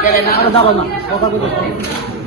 别别，拿着大棍嘛，我快不走。